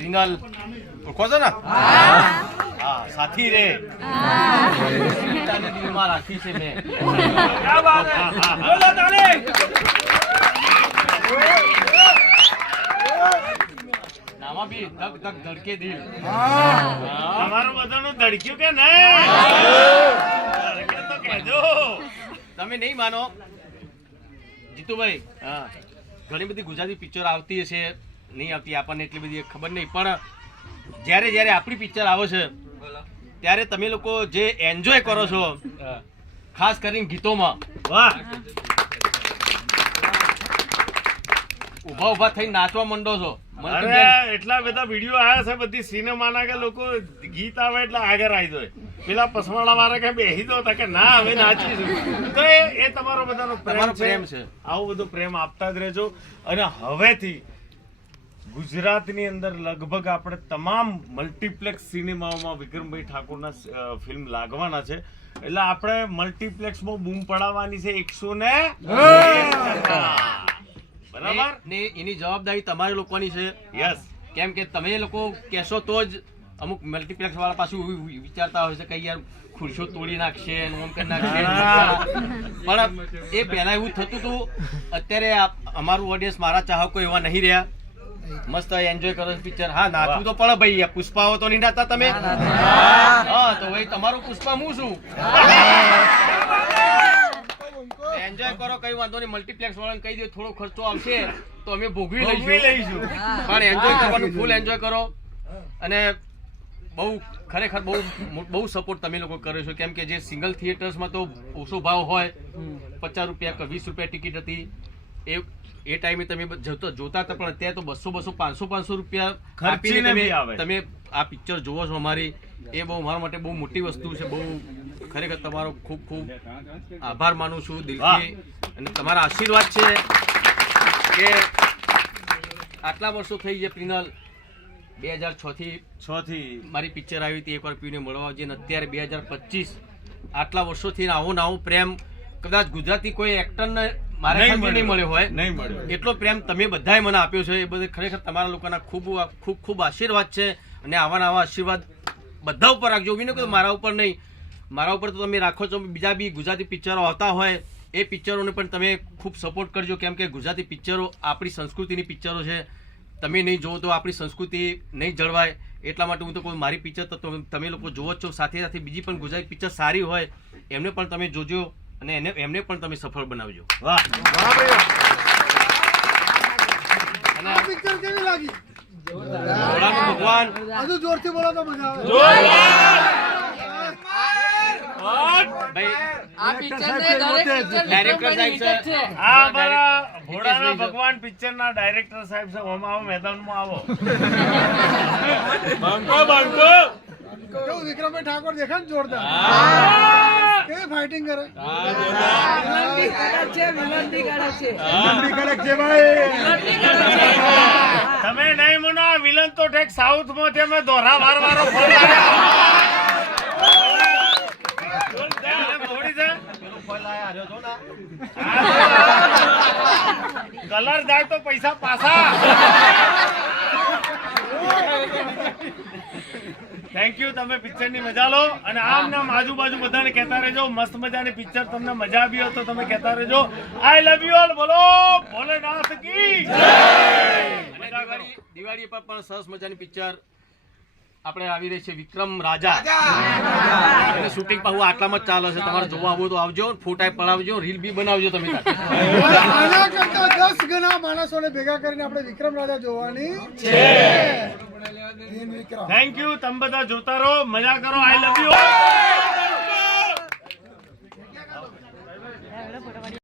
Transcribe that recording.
પ્રિનલ ઓળખો છો ને? હા, સાથી રે દિલમાં રાખી છે મેં. ક્યા બાત હે, બોલો તાળી. નામાં બી ધક ધક ધડકે દિલ. તમારું બધાનું ધડક્યું કે નહીં? ધડકે તો કહેજો. તમે નહીં માનો જીતુભાઈ, હા, ઘણી બધી ગુજરાતી પિક્ચર આવતી હશે, નહીં આવતી આપણને એટલી બધી ખબર નહીં, પણ જ્યારે જ્યારે આપણી પિક્ચર આવે છે ત્યારે તમે લોકો જે એન્જોય કરો છો, ખાસ કરીને ગીતોમાં, વાહ, ઉભા ઉભા થઈને નાચવા માંડો છો. મને તો અરે એટલા બધા વિડીયો આવ્યા છે બધી સિનેમાના કે લોકો ગીત આવે એટલે આગળ આવી જાય. પેલા પસવાડા વાળા કે બેહી દો કે ના હવે નાચીશું. તો એ તમારો બધાનો તમારો પ્રેમ પ્રેમ છે. આવો બધો પ્રેમ આપતા જ રહેજો. અને હવેથી ગુજરાતની અંદર લગભગ આપણે તમામ મલ્ટીપ્લેક્સ સિનેમાઓમાં વિક્રમભાઈ ઠાકોરના ફિલ્મ લાગવાના છે. એટલે આપણે મલ્ટીપ્લેક્સમાં બૂમ પડાવવાની છે 100 બરાબર ને એની જવાબદારી તમારી લોકોની છે. યસ. કેમ કે તમે લોકો કહેશો તો જ અમુક મલ્ટીપ્લેક્સ વાળા પાછું વિચારતા હોય છે કે યાર ખુરશો તોડી નાખશે, ઓમ કરી નાખશે. પણ એ પહેલા એવું થતું હતું. અત્યારે અમારું ઓડિયન્સ, મારા ચાહકો એવા નહીં રહ્યા. મસ્ત એન્જોય કરો પિક્ચર. હા, નાચવું તો પડે ભાઈ. પુષ્પાઓ તો નહીં નાચતા તમે? હા, તો ભાઈ તમારું પુષ્પા હું છું. એન્જોય કરો, કઈ વાંધો નહીં. મલ્ટીપ્લેક્સ વાળાને કહી દે થોડો ખર્ચો આવશે તો અમે ભોગવી લઈશું. પણ એન્જોય કરવાનું, ફૂલ એન્જોય કરો. અને બહુ ખરેખર બહુ સપોર્ટ તમે લોકો કર્યો છો. કેમ કે જે સિંગલ થિયેટર્સમાં તો ઓછો ભાવ હોય, 50 રૂપિયા કે 20 રૂપિયા ટિકિટ હતી એ ટાઈમે તમે જોતા હતા. પણ અત્યારે તો 200 500 રૂપિયા આપીને તમે આ પિક્ચર જોવો છો અમારી. એ બહુ મારા માટે બહુ મોટી વસ્તુ છે. બહુ ખરેખર તમારો ખૂબ ખૂબ આભાર માનું છું દિલથી. અને તમારા આશીર્વાદ છે કે આટલા વર્ષો થઈ ગયા. પ્રિનલ 2006 થી મારી પિક્ચર આવી હતી એકવાર પીને મળવા આવજે. અને અત્યારે 2025 આટલા વર્ષોથી આવો પ્રેમ કદાચ ગુજરાતી કોઈ એક્ટરને મારે નહીં મળ્યો હોય, નહીં મળ્યો એટલો પ્રેમ તમે બધાએ મને આપ્યો છે. એ બધે ખરેખર તમારા લોકોના ખૂબ ખૂબ ખૂબ આશીર્વાદ છે. અને આવા આશીર્વાદ બધા ઉપર રાખજો. વિનો કે મારા ઉપર નહીં, મારા ઉપર તો તમે રાખો છો. બીજા બી ગુજરાતી પિક્ચરો આવતા હોય એ પિક્ચરોને પણ તમે ખૂબ સપોર્ટ કરજો. કેમ કે ગુજરાતી પિક્ચરો આપણી સંસ્કૃતિની પિક્ચરો છે. તમે નહીં જોવો તો આપણી સંસ્કૃતિ નહીં જળવાય. એટલા માટે હું તો કોઈ મારી પિક્ચર તો તમે લોકો જોવો જ છો. સાથે સાથે બીજી પણ ગુજરાતી પિક્ચર સારી હોય એમને પણ તમે જોજો અને એમને પણ તમે સફળ બનાવજો. વાહ, અને આ પિક્ચર કેવી લાગી? ભગવાન હજુ જોરથી બોલો તો મજા આવે. ભાઈ આ પિક્ચર ને ડાયરેક્ટર સાહેબ છે. આ અમારા ભોળાના ભગવાન પિક્ચરના ડાયરેક્ટર સાહેબ છે. ઓમાં આવો, મેદાનમાં આવો. કેવું વિક્રમભાઈ ઠાકોર દેખાય ને જોરદાર? કેવી ફાઇટિંગ કરે? તમે નહીં મનો આ વિલન તો ઠેક સાઉથ માં છે. મેં દોરા વારવારો કલર જાય તો પૈસા પાછા. Thank you. તમે પિક્ચર ની મજા લો. અને આમ નામ આજુબાજુ બધાને કહેતા રહેજો. મસ્ત મજાની પિક્ચર તમને મજા આવી હોય તો તમે કહેતા રહેજો. આઈ લવ યુ ઓલ. બોલો ભોલેનાથ કી જય. દિવાળી પર પણ સરસ મજાની પિક્ચર આપણે આવી રહી છે, વિક્રમ રાજા. અને શૂટિંગ પાછું આટલામાં જ ચાલે છે. તમારે જોવા આવો તો આવજો, ફોટા પડાવજો, રીલ બી બનાવજો તમે. આના કરતા 10 ગણા માણસોને ભેગા કરીને આપણે વિક્રમ રાજા જોવાની છે. Thank you. તમે બધા જોતા રહો, મજા કરો. આઈ લવ યુ.